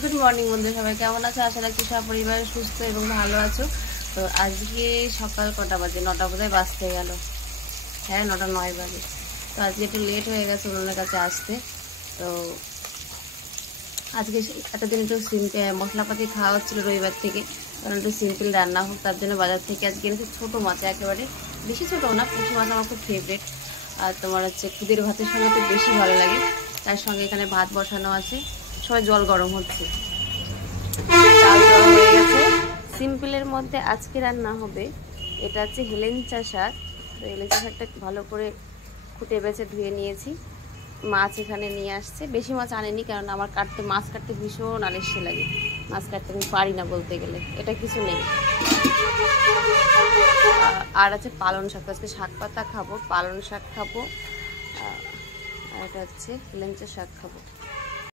Good morning বন্ধুরা, সবাই কেমন আছো? আশা রাখছি সব পরিবার সুস্থ এবং ভালো আছো। তো আজকে সকাল কটা বাজে? 9টা বোধহয় বাজতে গেল। হ্যাঁ, 9টা 9 বাজে। তো আজকে একটু লেট হয়ে গেছে ওনার কাছে আসতে। তো আজকে এতদিন একটু মশলাপাতি খাওয়া হচ্ছিলো রবিবার থেকে, কারণ একটু সিম্পল রান্না হোক, তার জন্য বাজার থেকে আজকে এনেছে ছোটো মাছ, একেবারে বেশি ছোটো না, পুঁটি মাছ আমার খুব ফেভারিট। আর তোমার হচ্ছে খুদের ভাতের সঙ্গে তো বেশি ভালো লাগে। তার সঙ্গে এখানে ভাত বসানো আছে, সবাই জল গরম হচ্ছে, চাল দেওয়া হয়ে গেছে। সিম্পলের মধ্যে আজকে রান্না হবে, এটা হচ্ছে হেলেঞ্চা শাক। তো হেলেঞ্চা শাকটা ভালো করে খুঁটে বেছে ধুয়ে নিয়েছি। মাছ এখানে নিয়ে আসছে, বেশি মাছ আনেনি, কারণ আমার মাছ কাটতে ভীষণ আলস্য লাগে, মাছ কাটতে আমি পারি না বলতে গেলে। এটা কিছু নেই। আর আছে পালং শাক, আজকে শাক পাতা খাবো, পালং শাক খাবো, আর এটা হচ্ছে হেলেঞ্চা শাক খাবো।